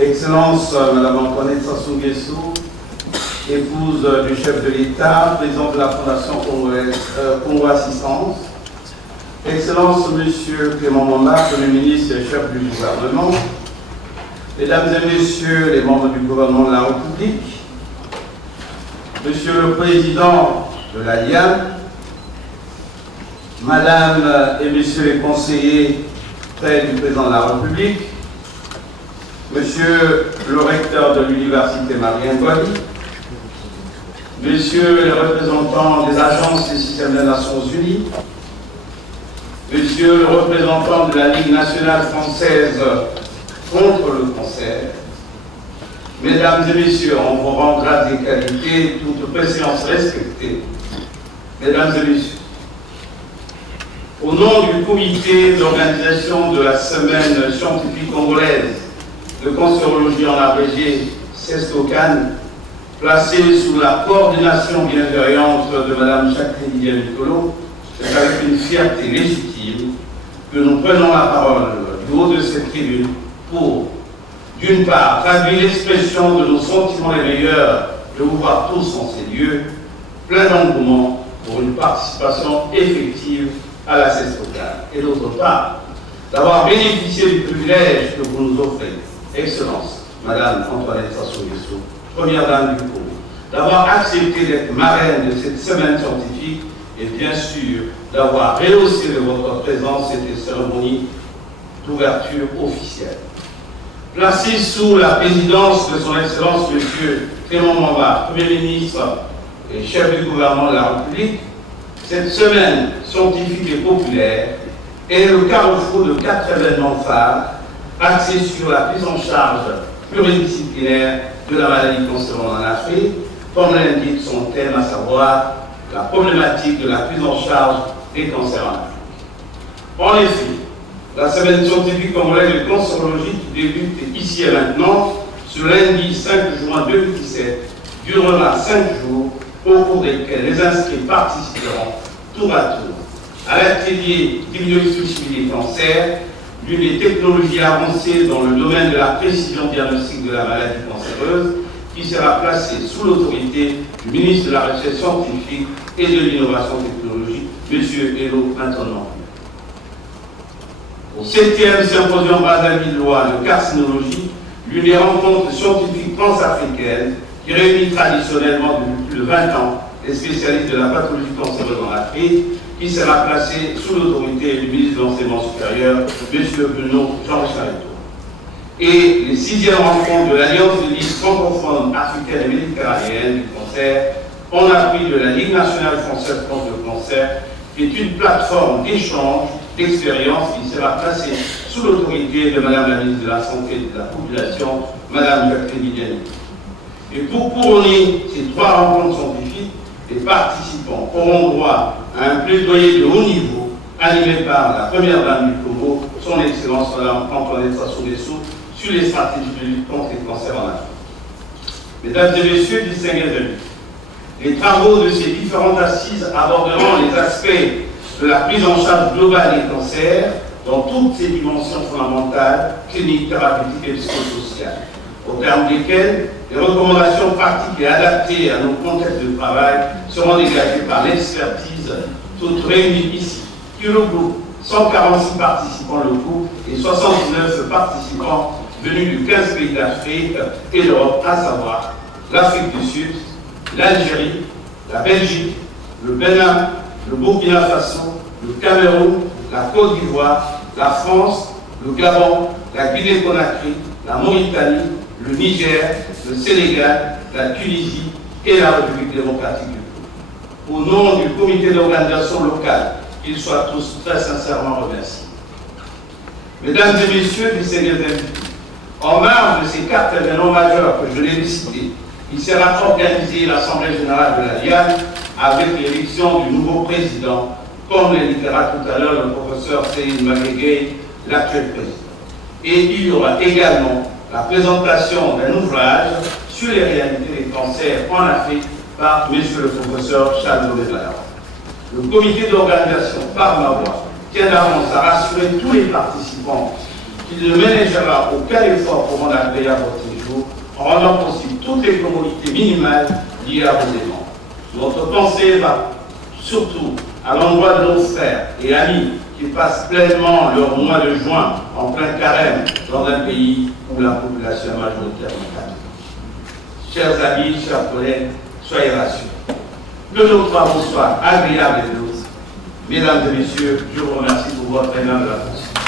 Excellence Madame Antoinette Sassou Nguesso, épouse du chef de l'État, présidente de la Fondation Congo Assistance, Excellence Monsieur Clément Mamba, Premier ministre et chef du gouvernement, Mesdames et Messieurs les membres du gouvernement de la République, Monsieur le Président de l'Alliance, Madame et Messieurs les conseillers près du Président de la République, Monsieur le recteur de l'Université Marien-Ngouali, Messieurs les représentants des agences et systèmes des Nations Unies, Monsieur le représentant de la Ligue nationale française contre le cancer, Mesdames et Messieurs, en vos rangs, grades et qualités, toute préséance respectée, Mesdames et Messieurs, au nom du comité d'organisation de la semaine scientifique congolaise de cancérologie en abrégé CESTOCAN, placée sous la coordination bienveillante de Mme Jacqueline Nicolo, c'est avec une fierté légitime que nous prenons la parole du haut de cette tribune pour, d'une part, traduire l'expression de nos sentiments les meilleurs de vous voir tous en ces lieux, plein d'engouement pour une participation effective à la CESTOCAN, et d'autre part, d'avoir bénéficié du privilège que vous nous offrez, Excellence, Madame Antoinette Sassou Nguesso, Première Dame du Congo, d'avoir accepté d'être marraine de cette semaine scientifique et bien sûr d'avoir rehaussé de votre présence cette cérémonie d'ouverture officielle. Placée sous la présidence de son Excellence M. Clément Mamba, Premier ministre et chef du gouvernement de la République, cette semaine scientifique et populaire est le carrefour de 4 événements phares axés sur la prise en charge pluridisciplinaire de la maladie cancéreuse en Afrique, comme l'indique son thème, à savoir la problématique de la prise en charge des cancers en Afrique. En effet, la semaine scientifique congolaise de cancérologie qui débute ici et maintenant, ce lundi 5 juin 2017, durera 5 jours, au cours desquels les inscrits participeront tour à tour à l'atelier d'immunohistochimie des cancers, l'une des technologies avancées dans le domaine de la précision diagnostique de la maladie cancéreuse, qui sera placée sous l'autorité du ministre de la Recherche scientifique et de l'innovation technologique, M. Hello Maintenant. Au 7e symposium Brazzaville-Loire de carcinologie, l'une des rencontres scientifiques transafricaines qui réunit traditionnellement depuis plus de 20 ans les spécialistes de la pathologie cancéreuse en Afrique, qui sera placé sous l'autorité du ministre de l'Enseignement supérieur, M. Bruno Jean-Charles. Et les 6e rencontres de l'Alliance de listes francophones africaines et méditerranéennes du cancer, en appui de la Ligue nationale française contre le cancer, qui est une plateforme d'échange, d'expérience qui sera placée sous l'autorité de Mme la ministre de la Santé et de la Population, Mme Jacqueline Nicolo. Et pour couronner ces 3 rencontres scientifiques, les participants auront droit à un plaidoyer de haut niveau animé par la Première Dame du Congo, son Excellence Mme Antoinette Sassou Nguesso, sur les stratégies de lutte contre les cancers en Afrique. Mesdames et Messieurs, distingués amis, les travaux de ces différentes assises aborderont les aspects de la prise en charge globale des cancers dans toutes ses dimensions fondamentales, cliniques, thérapeutiques et psychosociales, au terme desquelles les recommandations pratiques et adaptées à nos contextes de travail seront dégagées par l'expertise toute réunie ici, qui regroupe 146 participants locaux et 79 participants venus de 15 pays d'Afrique et d'Europe, à savoir l'Afrique du Sud, l'Algérie, la Belgique, le Bénin, le Burkina Faso, le Cameroun, la Côte d'Ivoire, la France, le Gabon, la Guinée-Conakry, la Mauritanie, le Niger, le Sénégal, la Tunisie et la République démocratique du Congo. Au nom du comité d'organisation locale, qu'ils soient tous très sincèrement remerciés. Mesdames et Messieurs, distingués invités, en marge de ces 4 événements majeurs que je l'ai cités, il sera organisé l'Assemblée générale de l'Alliance avec l'élection du nouveau président, comme l'indiquera tout à l'heure le professeur Céline Maguégay, l'actuel président. Et il y aura également la présentation d'un ouvrage sur les réalités des cancers en Afrique par M. le professeur Charles Lobé-Valard. Le comité d'organisation, par ma voix, tient d'avance à rassurer tous les participants qu'il ne ménagera aucun effort pour rendre agréable votre séjour en rendant possible toutes les commodités minimales liées à vos événements. Notre pensée va surtout à l'endroit de nos frères et amis qui passent pleinement leur mois de juin en plein carême dans un pays où la population est majoritairement catholique. Chers amis, chers collègues, soyez rassurés. Que nos travaux soient agréables et douces. Mesdames et messieurs, je vous remercie pour votre aimable attention.